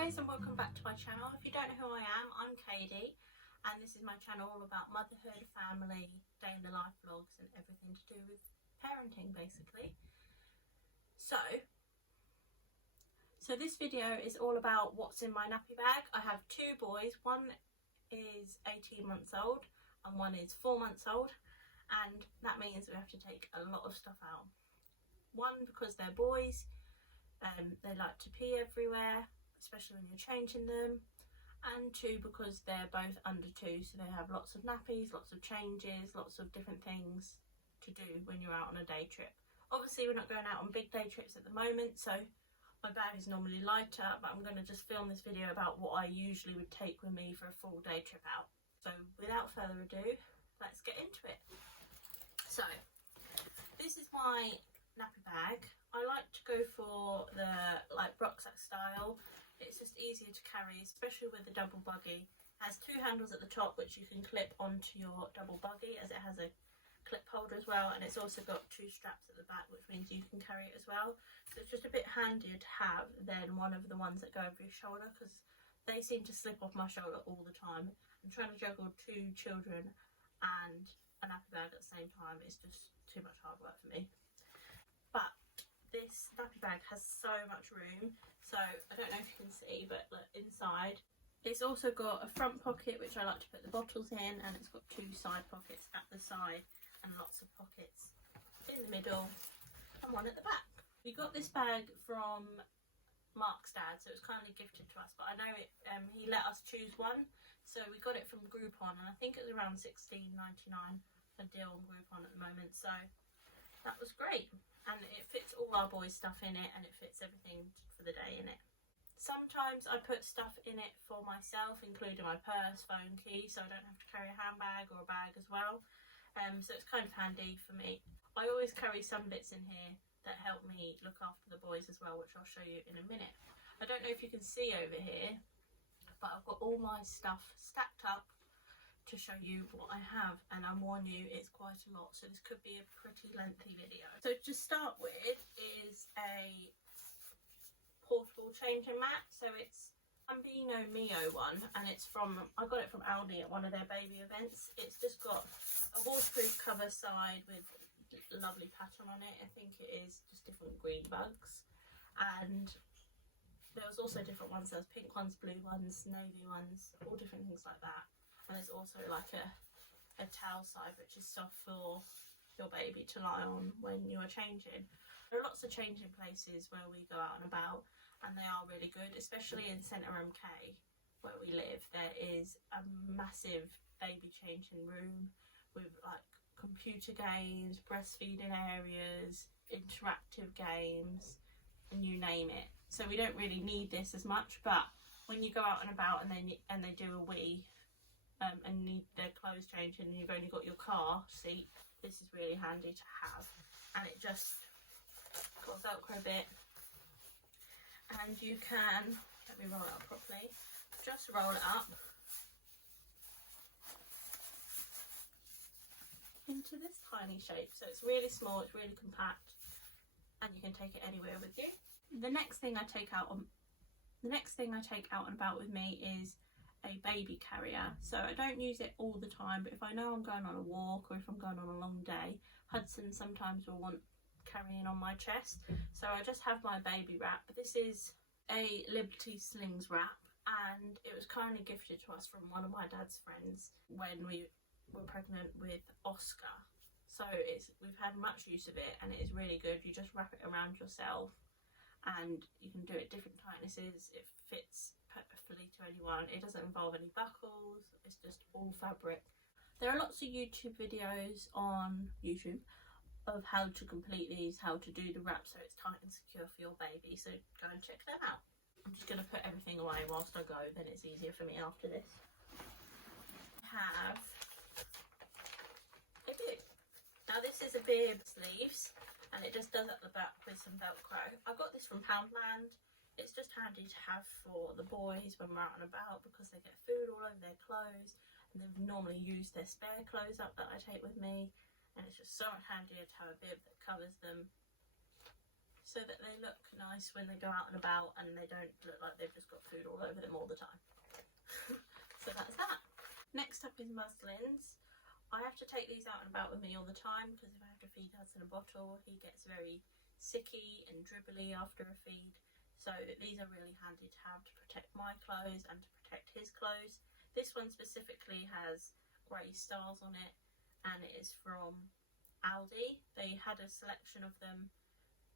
guys, and welcome back to my channel. If you don't know who I am, I'm Katie, and this is my channel all about motherhood, family, day in the life vlogs and everything to do with parenting basically. So this video is all about what's in my nappy bag. I have two boys, one is 18 months old and one is 4 months old, and that means we have to take a lot of stuff out. One, because they're boys, they like to pee everywhere, especially when you're changing them, and two, because they're both under 2, so they have lots of nappies, lots of changes, lots of different things to do when you're out on a day trip. Obviously we're not going out on big day trips at the moment, so my bag is normally lighter, but I'm going to just film this video about what I usually would take with me for a full day trip out. So without further ado, let's get into it. So this is my nappy bag. I like to go for the rucksack style. It's just easier to carry, especially with the double buggy. It has 2 handles at the top which you can clip onto your double buggy, as it has a clip holder as well, and it's also got 2 straps at the back, which means you can carry it as well. So it's just a bit handier to have than one of the ones that go over your shoulder, because they seem to slip off my shoulder all the time. I'm trying to juggle 2 children and a nappy bag at the same time. It's just too much hard work for me. But this nappy bag has so much room, so I don't know if you can see, but look inside. It's also got a front pocket which I like to put the bottles in, and it's got 2 side pockets at the side and lots of pockets in the middle and one at the back. We got this bag from Mark's dad, so it was kindly gifted to us, but I know it, he let us choose one, so we got it from Groupon, and I think it was around $16.99 a deal on Groupon at the moment, so that was great. And it fits all our boys' stuff in it, and it fits everything for the day in it. Sometimes I put stuff in it for myself, including my purse, phone, key, so I don't have to carry a handbag or a bag as well. So it's kind of handy for me. I always carry some bits in here that help me look after the boys as well, which I'll show you in a minute. I don't know if you can see over here, but I've got all my stuff stacked up to show you what I have, and I warn you, it's quite a lot, so this could be a pretty lengthy video. So to start with is a portable changing mat. So it's Fabbiano Mio one, and it's from, I got it from Aldi at one of their baby events. It's just got a waterproof cover side with a lovely pattern on it. I think it is just different green bugs, and there was also different ones. There's pink ones, blue ones, navy ones, all different things like that. And there's also like a towel side which is soft for your baby to lie on when you are changing. There are lots of changing places where we go out and about, and they are really good, especially in Centre MK where we live. There is a massive baby changing room with like computer games, breastfeeding areas, interactive games, and you name it. So we don't really need this as much, but when you go out and about and they do a wee and need their clothes changing, and you've only got your car seat, this is really handy to have. And it just got a velcro bit, and you can, let me roll it up properly, just roll it up into this tiny shape. So it's really small, it's really compact, and you can take it anywhere with you. The next thing I take out and about with me is a baby carrier. So I don't use it all the time, but if I know I'm going on a walk or if I'm going on a long day, Hudson sometimes will want carrying on my chest, so I just have my baby wrap. This is a Liberty Slings wrap, and it was kindly gifted to us from one of my dad's friends when we were pregnant with Oscar. So we've had much use of it, and it is really good. You just wrap it around yourself, and you can do it different tightnesses. It fits perfectly to anyone. It doesn't involve any buckles, it's just all fabric. There are lots of YouTube videos on YouTube of how to complete these, how to do the wrap so it's tight and secure for your baby, so go and check them out. I'm just going to put everything away whilst I go, then it's easier for me after this. I have a bib. Now this is a bib sleeves, and it just does at the back with some velcro. I got this from Poundland. It's just handy to have for the boys when we're out and about, because they get food all over their clothes, and they've normally used their spare clothes up that I take with me, and it's just so much handier to have a bib that covers them so that they look nice when they go out and about and they don't look like they've just got food all over them all the time. So that's that. Next up is muslins. I have to take these out and about with me all the time because if I have to feed Hudson a bottle, he gets very sicky and dribbly after a feed. So these are really handy to have to protect my clothes and to protect his clothes. This one specifically has grey stars on it and it is from Aldi. They had a selection of them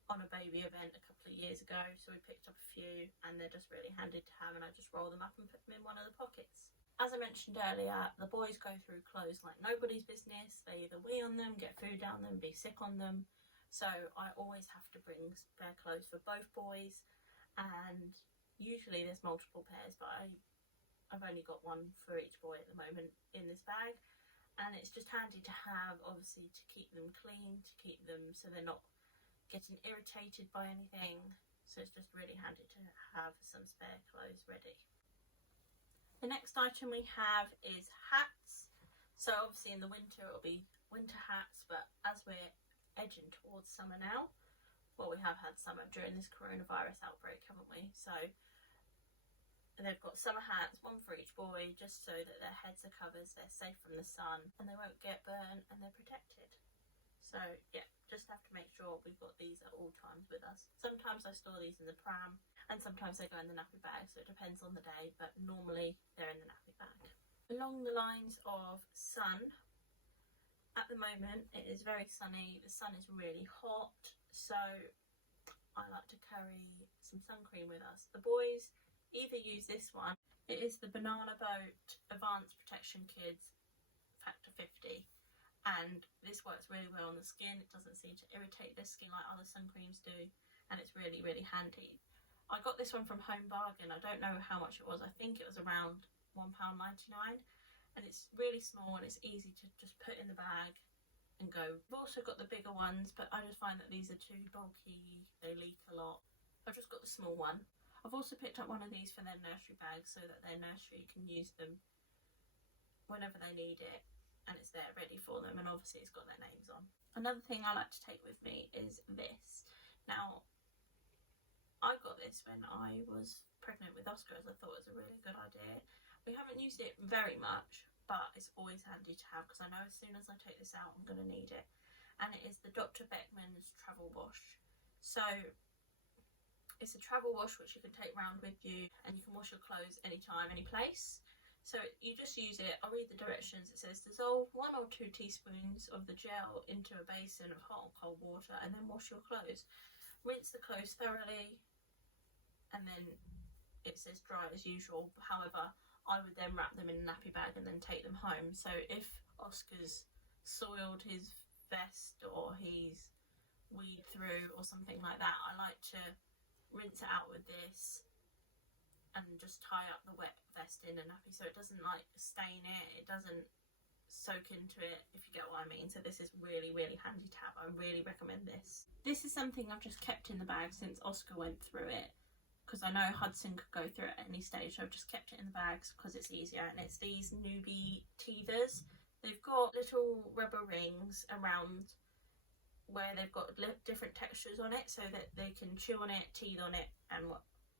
on a baby event a couple of years ago, so we picked up a few and they're just really handy to have, and I just roll them up and put them in one of the pockets. As I mentioned earlier, the boys go through clothes like nobody's business. They either wee on them, get food down them, be sick on them. So I always have to bring spare clothes for both boys, and usually there's multiple pairs, but I've only got one for each boy at the moment in this bag. And it's just handy to have, obviously, to keep them clean, to keep them so they're not getting irritated by anything. So it's just really handy to have some spare clothes ready. The next item we have is hats. So obviously in the winter it'll be winter hats, but as we're edging towards summer now, well, we have had summer during this coronavirus outbreak, haven't we? So they've got summer hats, one for each boy, just so that their heads are covered, they're safe from the sun and they won't get burned and they're protected. So yeah, just have to make sure we've got these at all times with us. Sometimes I store these in the pram and sometimes they go in the nappy bag, so it depends on the day, but normally they're in the nappy bag. Along the lines of sun, at the moment it is very sunny, the sun is really hot, so I like to carry some sun cream with us. The boys either use this one, it is the Banana Boat Advanced Protection Kids Factor 50, and this works really well on the skin. It doesn't seem to irritate their skin like other sun creams do, and it's really, really handy. I got this one from Home Bargain. I don't know how much it was. I think it was around £1.99, and it's really small and it's easy to just put in the bag and go. I've also got the bigger ones, but I just find that these are too bulky, they leak a lot. I've just got the small one. I've also picked up one of these for their nursery bags so that their nursery can use them whenever they need it, and it's there ready for them, and obviously it's got their names on. Another thing I like to take with me is this. Now, I got this when I was pregnant with Oscar, as I thought it was a really good idea. We haven't used it very much, but it's always handy to have because I know as soon as I take this out I'm going to need it. And it is the Dr. Beckman's Travel Wash. So it's a travel wash which you can take round with you, and you can wash your clothes anytime, any place. So you just use it. I'll read the directions. It says dissolve 1 or 2 teaspoons of the gel into a basin of hot or cold water and then wash your clothes. Rinse the clothes thoroughly, and then it says dry as usual. However, I would then wrap them in a nappy bag and then take them home. So if Oscar's soiled his vest or he's weed through or something like that, I like to rinse it out with this and just tie up the wet vest in a nappy so it doesn't like stain it, it doesn't soak into it, if you get what I mean. So this is really, really handy to have. I really recommend this. This is something I've just kept in the bag since Oscar went through it, because I know Hudson could go through it at any stage, so I've just kept it in the bags because it's easier. And it's these Nappy teethers. They've got little rubber rings around where they've got different textures on it so that they can chew on it, teeth on it, and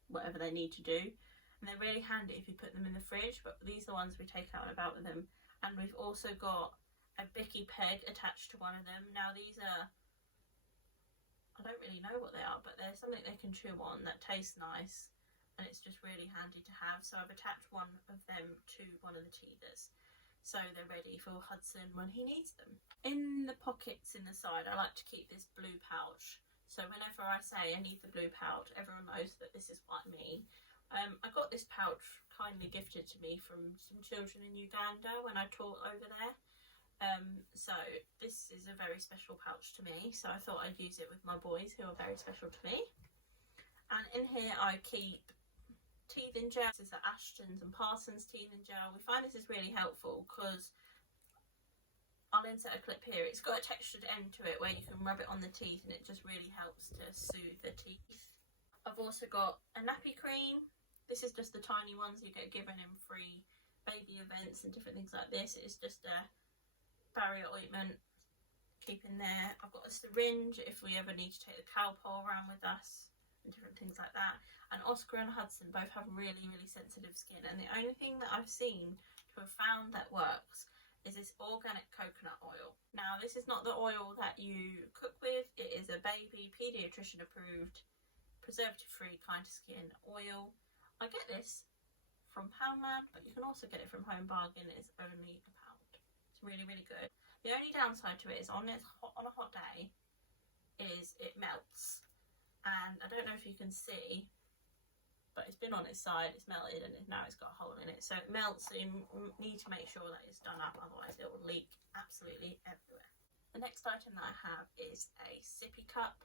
whatever they need to do. And they're really handy if you put them in the fridge, but these are the ones we take out and about with them. And we've also got a Bicky peg attached to one of them. Now these are, I don't really know what they are, but they're something they can chew on that tastes nice, and it's just really handy to have. So I've attached one of them to one of the teethers, so they're ready for Hudson when he needs them. In the pockets in the side, I like to keep this blue pouch. So whenever I say I need the blue pouch, everyone knows that this is what I mean. I got this pouch kindly gifted to me from some children in Uganda when I taught over there. So this is a very special pouch to me, so I thought I'd use it with my boys who are very special to me. And in here I keep teething gel. This is the Ashton's and Parsons teething gel. We find this is really helpful because I'll insert a clip here. It's got a textured end to it where you can rub it on the teeth and it just really helps to soothe the teeth. I've also got a nappy cream. This is just the tiny ones you get given in free baby events and different things like this. It's just a barrier ointment, keep in there. I've got a syringe if we ever need to take the cowpole around with us and different things like that. And Oscar and Hudson both have really, really sensitive skin, and the only thing that I've seen to have found that works is this organic coconut oil. Now, this is not the oil that you cook with. It is a baby paediatrician approved, preservative free kind of skin oil. I get this from Poundland, but you can also get it from Home Bargain. It's only £1. It's really, really good. The only downside to it is on a hot day is it melts, and I don't know if you can see, but it's been on its side, it's melted, and now it's got a hole in it, so it melts. So you need to make sure that it's done up, otherwise it will leak absolutely everywhere. The next item that I have is a sippy cup.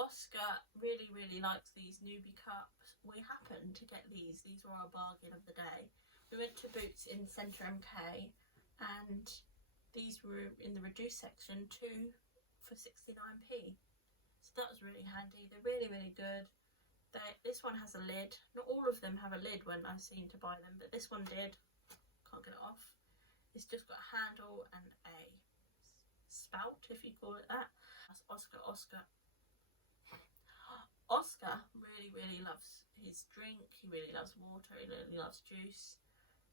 Oscar really, really likes these newbie cups. We happened to get these were our bargain of the day. We went to Boots in Centre MK, and these were in the reduced section, 2 for 69p. So that was really handy. They're really, really good. This one has a lid. Not all of them have a lid when I've seen to buy them, but this one did. Can't get it off. It's just got a handle and a spout, if you call it that. That's Oscar. Oscar really, really loves his drink. He really loves water. He really loves juice.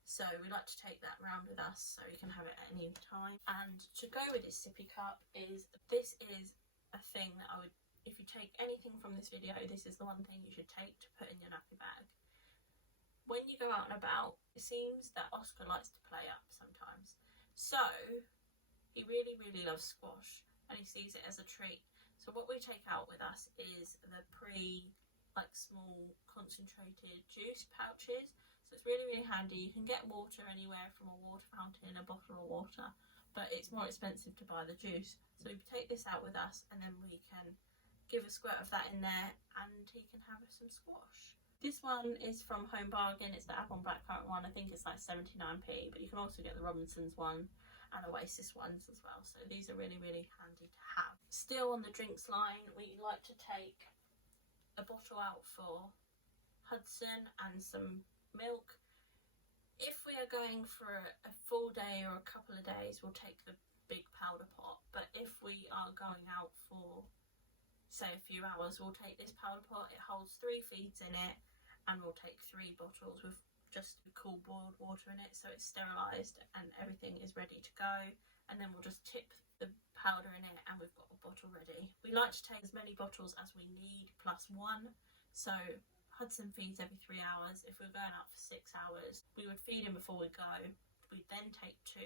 So we like to take that round with us so he can have it at any time. And to go with his sippy cup is, this is a thing that I would, if you take anything from this video, this is the one thing you should take to put in your nappy bag. When you go out and about, it seems that Oscar likes to play up sometimes. So he really, really loves squash, and he sees it as a treat. So what we take out with us is the small concentrated juice pouches. So it's really, really handy. You can get water anywhere from a water fountain, a bottle of water, but it's more expensive to buy the juice. So we take this out with us, and then we can give a squirt of that in there, and he can have some squash. This one is from Home Bargain. It's the apple and blackcurrant one. I think it's like 79p, but you can also get the Robinsons one and Oasis ones as well. So these are really, really handy to have. Still on the drinks line, we like to take a bottle out for Hudson and some milk. If we are going for a full day or a couple of days, we'll take the big powder pot. But if we are going out for, say, a few hours, we'll take this powder pot. It holds 3 feeds in it, and we'll take 3 bottles with just cool boiled water in it, so it's sterilised and everything is ready to go. And then we'll just tip the powder in it, and we've got a bottle ready. We like to take as many bottles as we need plus 1. So Hudson feeds every 3 hours. If we're going out for 6 hours, we would feed him before we go. We'd then take 2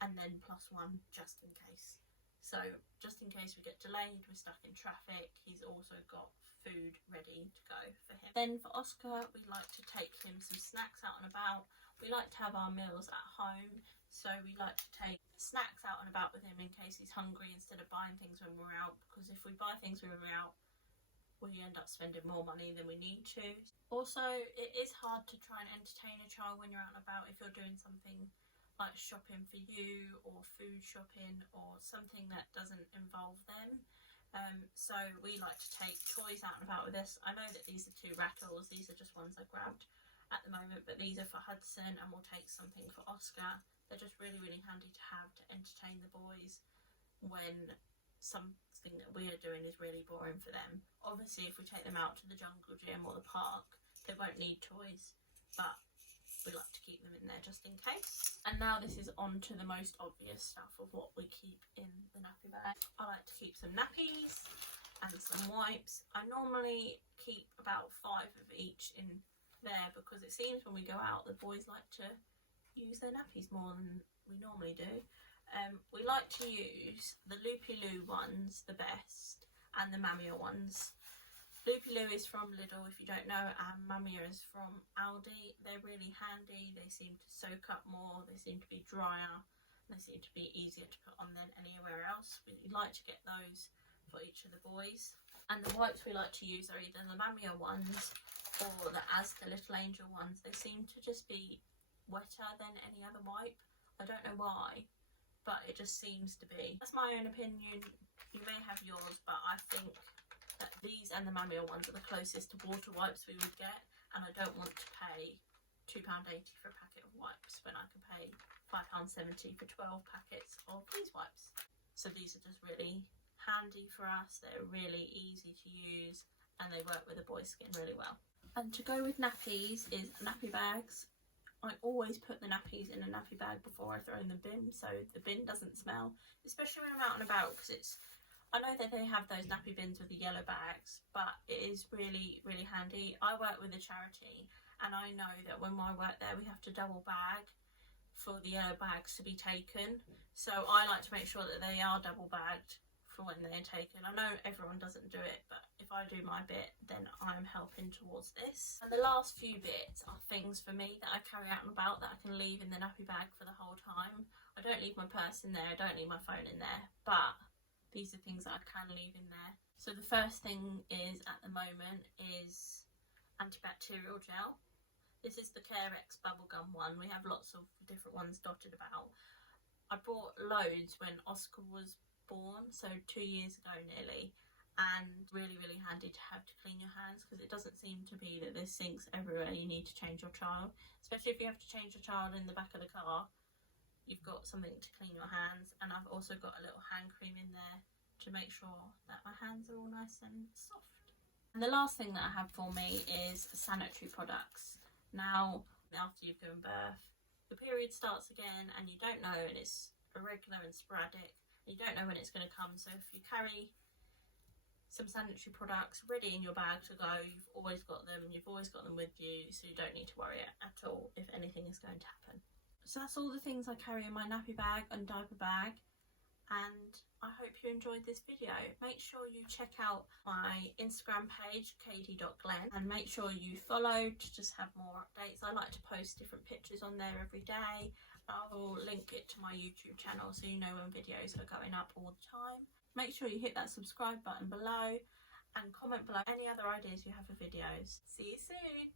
and then plus 1 just in case. So just in case we get delayed, we're stuck in traffic, he's also got food ready to go for him. Then for Oscar, we like to take him some snacks out and about. We like to have our meals at home, so we like to take snacks out and about with him in case he's hungry, instead of buying things when we're out, because if we buy things when we're out, we end up spending more money than we need to. Also, it is hard to try and entertain a child when you're out and about if you're doing something like shopping for you, or food shopping, or something that doesn't involve them. So we like to take toys out and about with us. I know that these are 2 rattles, these are just ones I grabbed at the moment, but these are for Hudson, and we'll take something for Oscar. They're just really, really handy to have to entertain the boys when something that we are doing is really boring for them. Obviously, if we take them out to the jungle gym or the park, they won't need toys, but we like to keep them in there just in case. And now this is on to the most obvious stuff of what we keep in the nappy bag. I like to keep some nappies and some wipes. I normally keep about 5 of each in there, because it seems when we go out, the boys like to use their nappies more than we normally do. We like to use the Loopy-Loo ones the best, and the Mamia ones. Loopy-Loo is from Lidl, if you don't know, and Mamia is from Aldi. They're really handy. They seem to soak up more. They seem to be drier. They seem to be easier to put on than anywhere else. We like to get those for each of the boys. And the wipes we like to use are either the Mamia ones or the Asda Little Angel ones. They seem to just be wetter than any other wipe. I don't know why, but it just seems to be. That's my own opinion. You may have yours, but I think that these and the Mamia ones are the closest to water wipes we would get, and I don't want to pay £2.80 for a packet of wipes when I can pay £5.70 for 12 packets of these wipes. So these are just really handy for us. They're really easy to use and they work with the boy's skin really well. And to go with nappies is nappy bags. I always put the nappies in a nappy bag before I throw in the bin, so the bin doesn't smell, especially when I'm out and about, because I know that they have those nappy bins with the yellow bags, but it is really, really handy. I work with a charity and I know that when I work there we have to double bag for the yellow bags to be taken, so I like to make sure that they are double bagged for when they're taken. I know everyone doesn't do it, but if I do my bit, then I'm helping towards this. And the last few bits are things for me that I carry out and about that I can leave in the nappy bag for the whole time. I don't leave my purse in there, I don't leave my phone in there, but these are things that I can leave in there. So the first thing is, at the moment, is antibacterial gel. This is the Carex bubblegum one. We have lots of different ones dotted about. I bought loads when Oscar was born, so 2 years ago nearly, and really, really handy to have to clean your hands, because it doesn't seem to be that there's sinks everywhere you need to change your child, especially if you have to change your child in the back of the car. You've got something to clean your hands, and I've also got a little hand cream in there to make sure that my hands are all nice and soft. And the last thing that I have for me is sanitary products. Now, after you've given birth, the period starts again and you don't know, and it's irregular and sporadic. You don't know when it's going to come, so if you carry some sanitary products ready in your bag to go, you've always got them with you, so you don't need to worry at all if anything is going to happen. So that's all the things I carry in my nappy bag and diaper bag, and I hope you enjoyed this video. Make sure you check out my Instagram page, katie.glenn, and make sure you follow to just have more updates. I like to post different pictures on there every day. I will link it to my YouTube channel so you know when videos are going up all the time. Make sure you hit that subscribe button below and comment below any other ideas you have for videos. See you soon!